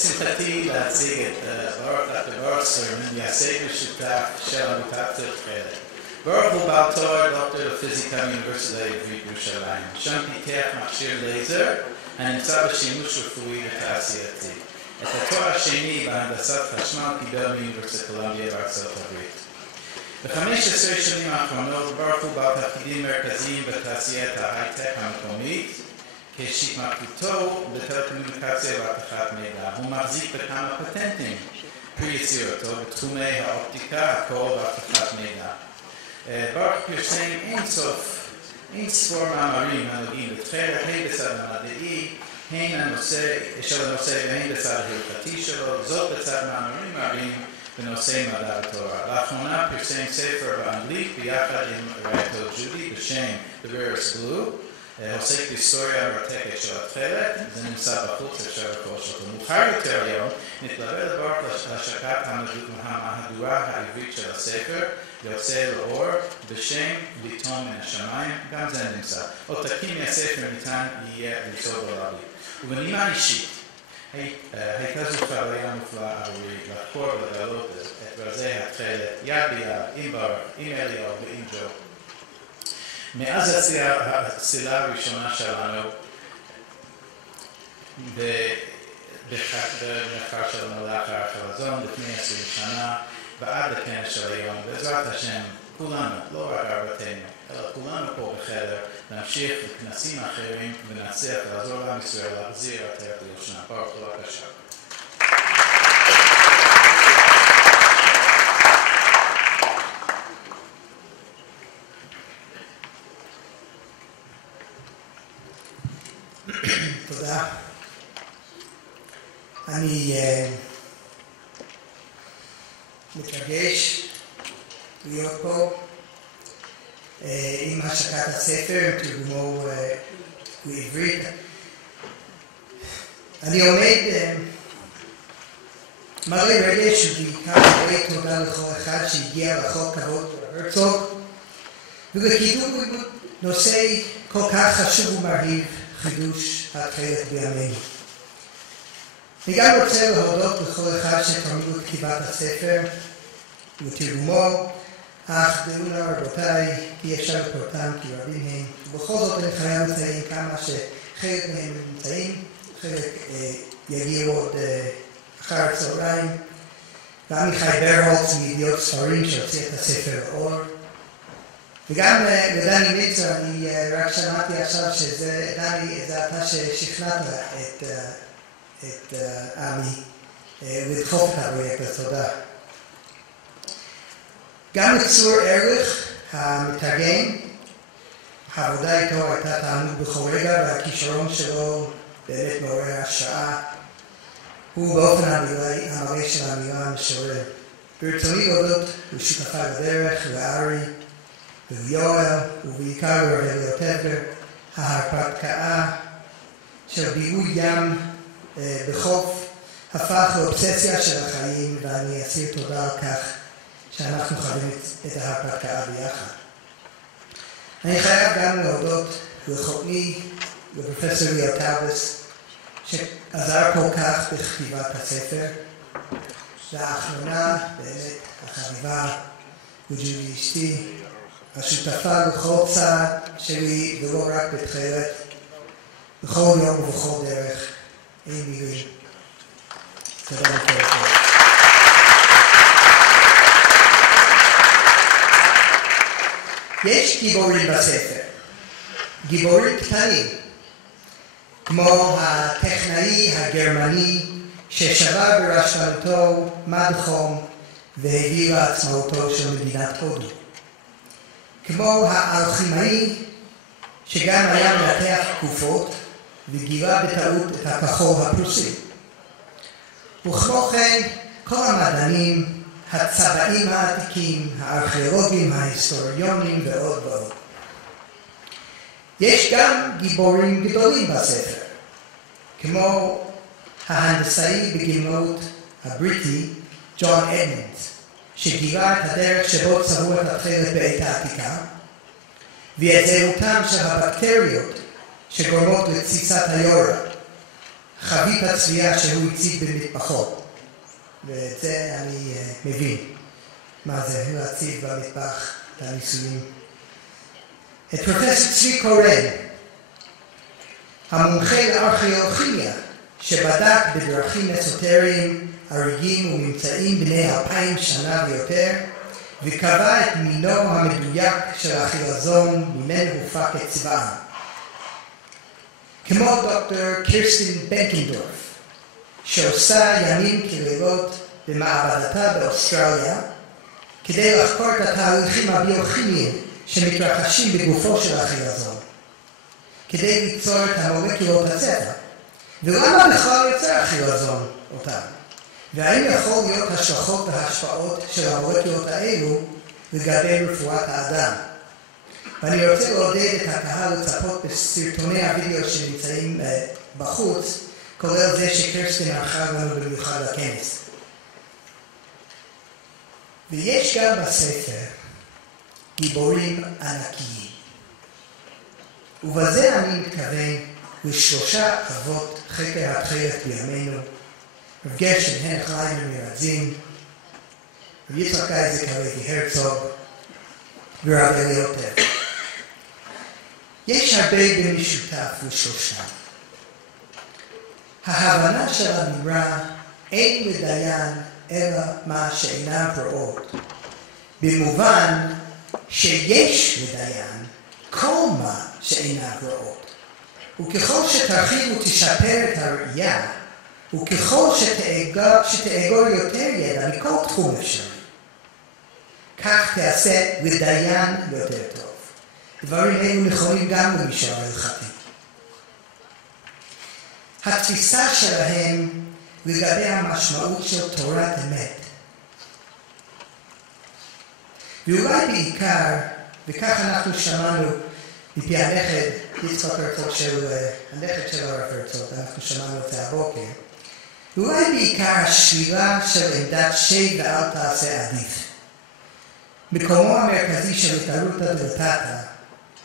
לשמחתי להציג את ברוך סטרמן, מייסד משותף של עמותת תוחלת. ברוך הוא בעל תואר דוקטור לפיזיקה באוניברסיטה העברית בירושלים. שם פיתח מכשיר לייזר הנמצא בשימוש רפואי ותעשייתי. את התואר השני בהנדסת חשמל קיבל מאוניברסיטת קולומביה בארצות הברית. ב-15 שנים האחרונות ברוך הוא בעל תפקידים מרכזיים בתעשיית ההייטק המקומית, כשהתמקדותו בטלקומוניקציה ואבטחת מידע. הוא מחזיק בכמה פטנטים פרי יצירתו בתחומי האופטיקה, הקול ואבטחת מידע. ברוך פרסם אין ספור מאמרים הנוגעים בתחילת הן בצד המדעי, הן של הנושא והן בצד ההלכתי שלו, זאת בצד מאמרים רבים בנושא מדע ותורה. לאחרונה פרסם ספר באנגלית ביחד עם רעייתו ג'ודי בשם The Rarest Blue, עוסק בהיסטוריה המרתקת של התכלת, זה נמצא בחוץ, אפשר לקרוא אותו. מאוחר יותר היום נתלווה לברוך להשקת המהדורה העברית של הספר, יוצא לאור בשם ליטון מן השמיים, גם זה נמצא. עותקים מהספר ניתן יהיה למצוא ברבי. ובנימה אישית, הייתה זו חוויה מופלאה עבורי לחקור ולגלות את רזי התכלת יד ביד, עם ברוך, עם אליהו ועם ג'ו. מאז הצלילה הראשונה שלנו במחקר של מלאך החלזון לפני 20 שנה ועד לכנס של היום, בעזרת השם, כולנו, לא רק ארבעתנו, אלא כולנו פה בחדר, נמשיך לכנסים אחרים ונצליח לעזור לעם ישראל להחזיר את התרבות ליושנה. ברוך בבקשה. תודה. אני מתרגש להיות פה עם השקת הספר, תרגומו לעברית. אני עומד מלא רגש ובעיקר מלא תודה לכל אחד שהגיע לכל כבוד הרצוג ולקידום נושא כל כך חשוב ומרהיב, חידוש התכלת בימינו. אני גם רוצה להודות לכל אחד שתרמו את כתיבת הספר ותרגומו, אך דעו רבותיי, כי אפשר לפרטם כי רבים הם. ובכל זאת אני חייב לציין כמה שחלק מהם נמצאים, חלק יגיעו עוד אחר הצהריים. ועמיחי ברהולץ מידיעות ספרים שהוציא את הספר לאור. וגם לדני מיצר, אני רק שמעתי עכשיו שזה, דני, זה אתה ששכנעת את עמי לדחוף את הפרויקט, תודה. גם לצור ערך המתרגם, העבודה איתו הייתה תענוג בכל רגע, והכישרון שלו באמת מעורר השראה. הוא באופן המלא של המילה המשורר. ברצוני להודות לשותפי לדרך, לארי, וליואל, ובעיקר לרחל טבר, ההרפתקה של בילוי ים בחוף הפך לאובססיה של החיים, ואני אסיר תודה על כך שאנחנו חווים את ההרפתקה ביחד. אני חייב גם להודות לחותני, לפרופסור ליאל טאבס, שעזר כל כך בכתיבת הספר. לאחרונה, באמת, החביבה וג'ולי אשתי, השותפה בכל צעד שלי, ולא רק בתחילת, בכל יום ובכל דרך, אין מילים. תודה לכם. יש גיבורים בספר, גיבורים קטנים, כמו הטכנאי הגרמני ששבר ברשלנותו מד חום והביא לעצמאותו של מדינת הודו. כמו האלכימאי שגם היה מנתח תקופות וגילה בטעות את הכחול הפרוסי. וכמו כן כל המדענים, הצבעים העתיקים, הארכיאולוגים, ההיסטוריונים ועוד ועוד. יש גם גיבורים גדולים בספר, כמו ההנדסאי בגמלאות הבריטי ג'ון אדמונדס, שגילה את הדרך שבו צבעו את התכלת בעת העתיקה, ואת זהותם של הבקטריות שגורמות לתסיסת היורה, חבית הצביעה שהוא הציג במטבחו. ואת זה אני מבין. מה זה להציג במטבח את הניסויים. את פרופסור צבי קורן, המומחה לארכיאוכימיה, שבדק בדרכים אסוטריים, הרגים וממצאים בני 2000 שנה ויותר, וקבע את מינו המדויק של החילזון ממנו הופק את צבעם. כמו דוקטור קירסטין בנקנדורף, שעושה ימים כלילות במעבדתה באוסטרליה, כדי לחקור את התהליכים הביוכימיים שמתרחשים בגופו של החילזון, כדי ליצור את המולקולות הצבע. ולמה בכלל יוצר החילזון אותם? והאם יכול להיות השלכות והשפעות של המולקולות האלו לגבי רפואת האדם? ואני רוצה לעודד את הקהל לצפות בסרטוני הוידאו שנמצאים בחוץ, כולל זה שקרסטין ערכה לנו במיוחד לכנס. ויש גם בספר גיבורים ענקיים. ובזה אני מתכוון לשלושה אבות חקר התכלת בימינו, רב גרשון הלך ליימן מרזין, רב יצחק אייזק הלוי הרצוג ורב אליוטר. יש הרבה במשותף לשלושתם. ההבנה של האמירה אין לדיין אלא מה שאינם פרעות, במובן שיש לדיין כל מה שאינם פרעות. וככל שתרחיב ותשפר את הראייה, וככל שתאגור יותר ידע מכל תחום אפשרי, כך תעשה לדיין יותר טוב. דברים אלו נכונים גם במישור ההלכתי. התפיסה שלהם לגבי המשמעות של תורת אמת. ואולי בעיקר, וכך אנחנו שמענו מפי הנכד, יצחק הרצוג הנכד של הרב הרצוג, אנחנו שמענו את זה הבוקר, ואולי בעיקר השלילה של עמדת שי ואל תעשה עדיף. מקומו המרכזי של התערותא דלתתא,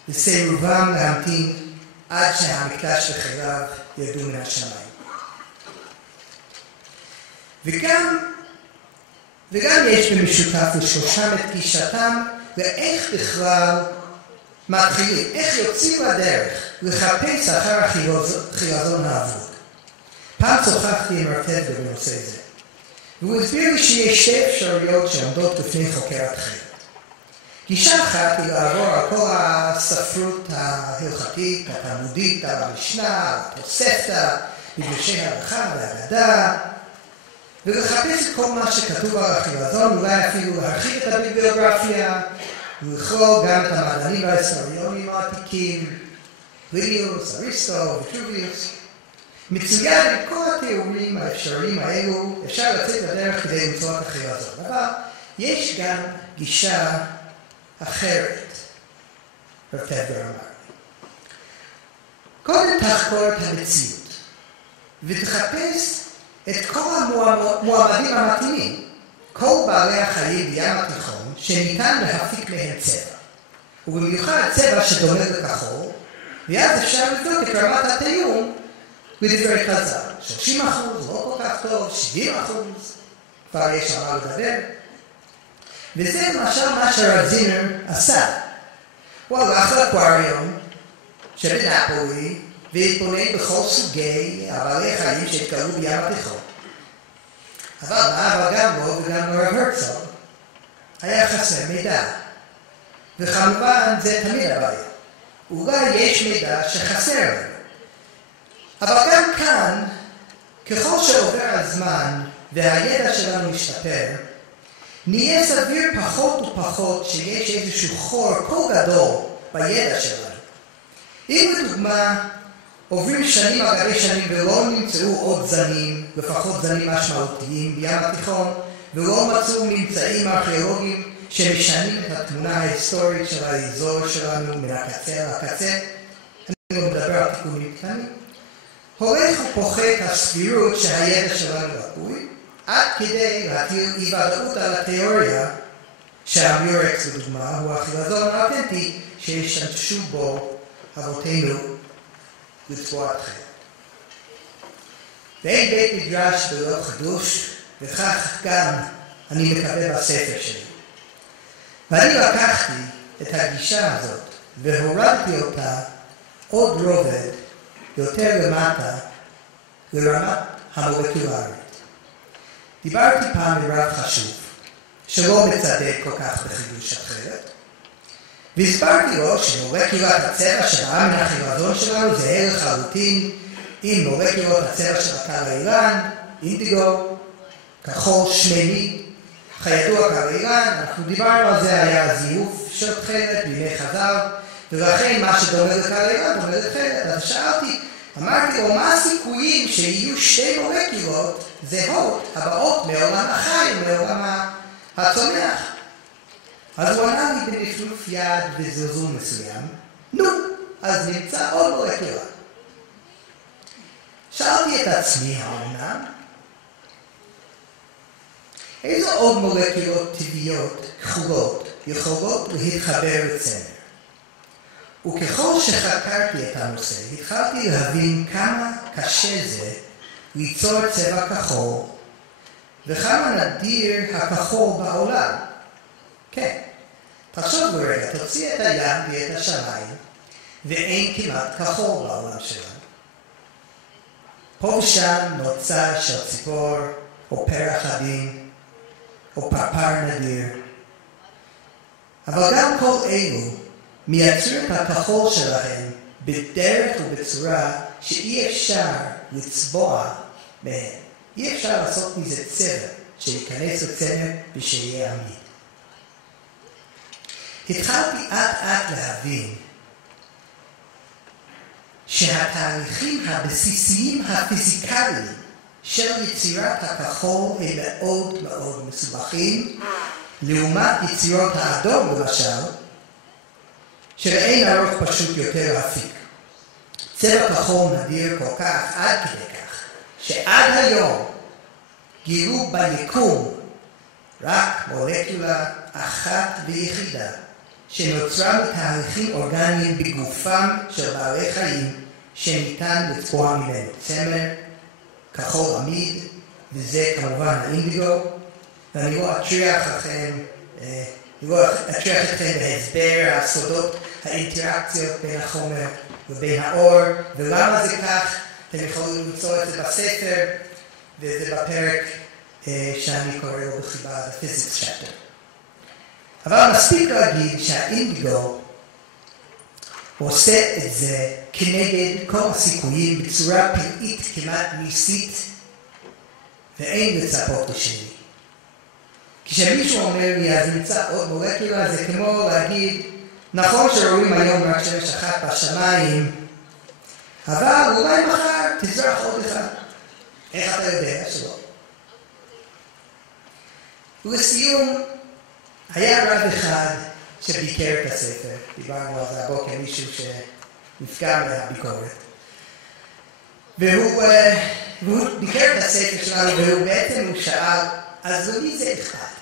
וסירובם להמתין עד שהמקדש וחיריו ירדו מן השמיים. וגם יש במשותף לשלושם את גישתם לאיך בכלל מתחילים, איך יוצאים לדרך לחפש אחר החילזון האבוד. פעם שוחחתי עם הרטב בנושא זה, והוא הסביר לי שיש שתי אפשרויות שעומדות בפני חוקר התכלת. גישה אחת היא לעבור על כל הספרות ההלכתית, התלמודית, המשנה, התוספתא, מדרשי ההלכה והאגדה, ולחפש את כל מה שכתוב על החילזון, אולי אפילו להרחיב את הביבליוגרפיה, ולכלול גם את המדענים וההיסטוריונים העתיקים, פליניוס, אריסטו וטרוביוס. מצוין עם כל התיאורים האפשריים האלו, אפשר לצאת לדרך כדי למצוא את החילזון. אבל יש גם גישה אחרת, רב טדגר אמר. קודם תחקור את המציאות, ותחפש את כל המועמדים המתאימים, כל בעלי החיים בים התיכון שניתן להפיק מהם צבע, ובמיוחד צבע שדומה לכחול, ואז אפשר לבדוק את רמת התיאום בדברי חז"ל. 30%, לא כל כך טוב, 70%, כבר יש על מה לדבר. וזה למשל מה שרב זינר עשה. הוא הלך לאקווריום שבנפולי, והתבונן בכל סוגי בעלי חיים שהתגלו בים התיכון. אבל גם לו וגם לרב הרצוג היה חסר מידע. וכמובן זה תמיד הבעיה. אולי יש מידע שחסר לנו. אבל גם כאן, ככל שעובר הזמן והידע שלנו משתפר, נהיה סביר פחות ופחות שיש איזשהו חור כה גדול בידע שלנו. אם לדוגמה עוברים שנים על גבי שנים ולא נמצאו עוד זנים, לפחות זנים משמעותיים בים התיכון, ולא מצאו ממצאים ארכיאולוגיים שמשנים את התמונה ההיסטורית של האזור שלנו מן הקצה לקצה, אני לא מדבר על תיקונים קטנים, הולך ופוחת הסבירות שהידע שלנו לקוי, עד כדי להטיל אי ודאות על התיאוריה שהמיורקס לדוגמה הוא החילזון האותנטי שהשתמשו בו אבותינו לצבוע התחילה. ואין בית מדרש בלא חידוש, וכך גם אני מקווה בספר שלי. ואני לקחתי את הגישה הזאת והורדתי אותה עוד רובד יותר למטה לרמת המולקולרית. דיברתי פעם עם רב חשוב שלא מצדק כל כך בחידוש התכלת, והסברתי לו שמולקולת הצבע שבאה מן החילזון שלנו זהה לחלוטין עם מולקולות הצבע של הקר האילן, אינדיגו, כחול שמיני, כידוע קר האילן, אנחנו דיברנו על זה, היה זיוף של תכלת בימי חז"ל, ולכן מה שדומה לקר האילן דומה לתכלת. אז שאלתי, אמרתי לו, מה הסיכויים שיהיו שתי מולקולות זהות הבאות מעולם החי ומעולם הצומח? אז הוא ענה לי בנפנוף יד וזלזול מסוים, נו, אז נמצא עוד מולקולה. שאלתי את עצמי, האומנם, איזה עוד מולקולות טבעיות כחולות יכולות להתחבר לצמר? וככל שחקרתי את הנושא, התחלתי להבין כמה קשה זה ליצור צבע כחול, וכמה נדיר הכחול בעולם. כן, תחשוב ברגע, תוציא את הים ואת השמיים, ואין כמעט כחול בעולם שלנו. פה ושם נוצה של ציפור, או פרח עדין, או פרפר נדיר. אבל גם כל אלו מייצרים את הכחול שלהם בדרך ובצורה שאי אפשר לצבוע מהם. אי אפשר לעשות מזה צבע שייכנס לצמר ושיהיה עמיד. התחלתי אט להבין שהתהליכים הבסיסיים הפיזיקליים של יצירת הכחול הם מאוד מאוד מסובכים, לעומת יצירות האדום למשל, שלאין ארוך פשוט יותר להפיק. צבע כחול נדיר כל כך עד כדי כך, שעד היום גילו ביקום רק מולקולה אחת ויחידה, שנוצרה מתהליכים אורגניים בגופם של בעלי חיים שניתן לצבוע ממנו. צמר, כחול עמיד, וזה כמובן האינדיגו, ואני לא אטריח אתכם בהסבר הסודות האינטראקציות בין החומר ובין האור, ולמה זה כך, אתם יכולים למצוא את זה בספר, וזה בפרק שאני קורא לו בחיבה, ה-Physics Chapter. אבל מספיק להגיד שהאינדיגו עושה את זה כנגד כל הסיכויים בצורה פלאית כמעט ניסית, ואין לצפות לשני. כשמישהו אומר לי, אז נמצא עוד מולקולה, זה כמו להגיד, נכון שרואים היום רק שמש אחת בשמיים, אבל אולי מחר תזרח עוד אחד. איך אתה יודע שלא? ולסיום, היה רב אחד שביקר את הספר, דיברנו על זה הבוקר, מישהו שנפגע מהביקורת. והוא ביקר את הספר שלנו, והוא בעצם שאל, אז למי זה אכפת?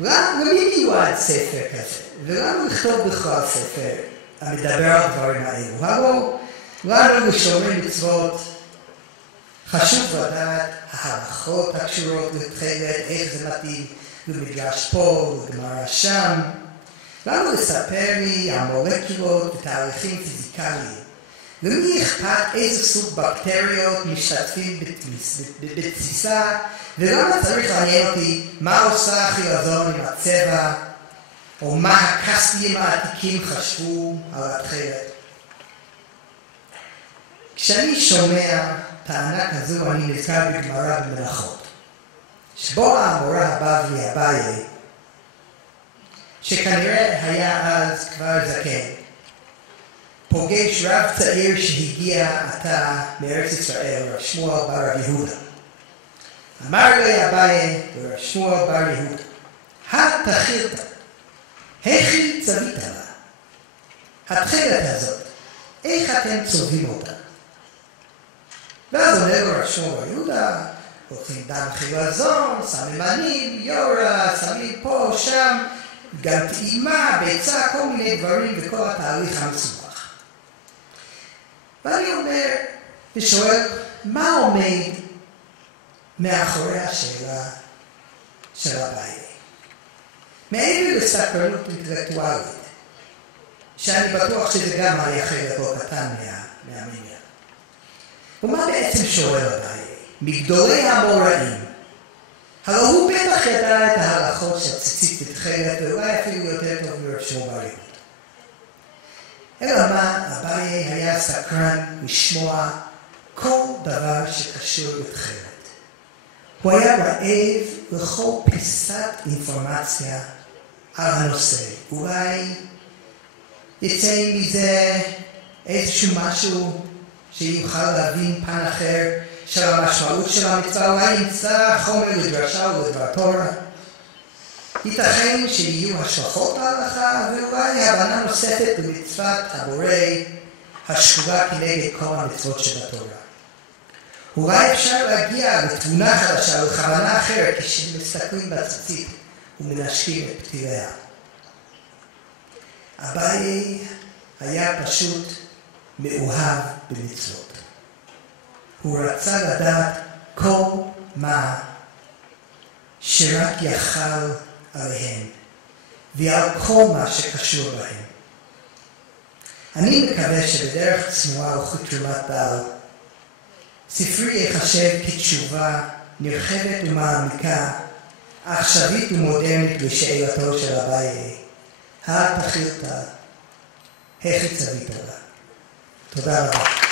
למי מיועד ספר כזה? ולמה לכתוב בכלל ספר המדבר על דברים האלו? לנו לשומרי מצוות חשוב לדעת ההלכות הקשורות לתכלת, איך זה מתאים למדרש פה, לגמרא שם. לנו לספר לי המולקולות ותהליכים פיזיקליים. למי אכפת איזה סוג בקטריות משתתפים בתסיסה, ולמה צריך לעניין אותי מה עושה החילזון עם הצבע, או מה הקסטים העתיקים חשבו על התכלת. כשאני שומע טענה כזו, אני נזכר בגמרא במלאכות, שבו המורה הבבלי אביי, שכנראה היה אז כבר זקן, פוגש רב צעיר שהגיע עתה מארץ ישראל, רב שמואל בר רב יהודה. אמר לי אביי לרב שמואל בר יהודה, התכלת, היכי צבית לה? התכלת הזאת, איך אתם צובעים אותה? ואז אומר לו רב שמואל בר יהודה, הולכים דם חילזון, סממנים, יורה, שמים פה, שם, גם טעימה, ביצה, כל מיני דברים וכל התהליך המסובך. ואני אומר, ושואל מה עומד מאחורי השאלה של אביי. מעבר לסקרנות אינטלקטואלית, שאני בטוח שזה גם היה חלק לא קטן מהמניע. ומה בעצם שואל אביי? מגדולי המוראים, הלא הוא בטח ידע את ההלכות של ציצית ותכלת, ואולי אפילו יותר טוב מרב שמואל בר יהודה. אלא מה, אביי היה סקרן לשמוע כל דבר שקשור לתכלת. הוא היה רעב לכל פיסת אינפורמציה על הנושא. אולי יצא מזה איזשהו משהו שיוכל להבין פן אחר של המשמעות של המצווה, אולי ימצא חומר לדרשה ולדבר תורה. ייתכן שיהיו השלכות להלכה, ואולי הבנה נוספת למצוות הבורא השקולה כנגד כל המצוות שבתורה. אולי אפשר להגיע לתבונה חדשה ולכוונה אחרת כשמסתכלים בציצית ומנשקים את פתיליה. אביי היה פשוט מאוהב במצוות. הוא רצה לדעת כל מה שרק יחל עליהם ועל כל מה שקשור בהם. אני מקווה שבדרך צנועה וכתרומת בעל ספרי יחשב כתשובה נרחבת ומעמיקה, עכשווית ומודרנית לשאלתו של אביי. התכלית, היכי צווית לה. תודה רבה.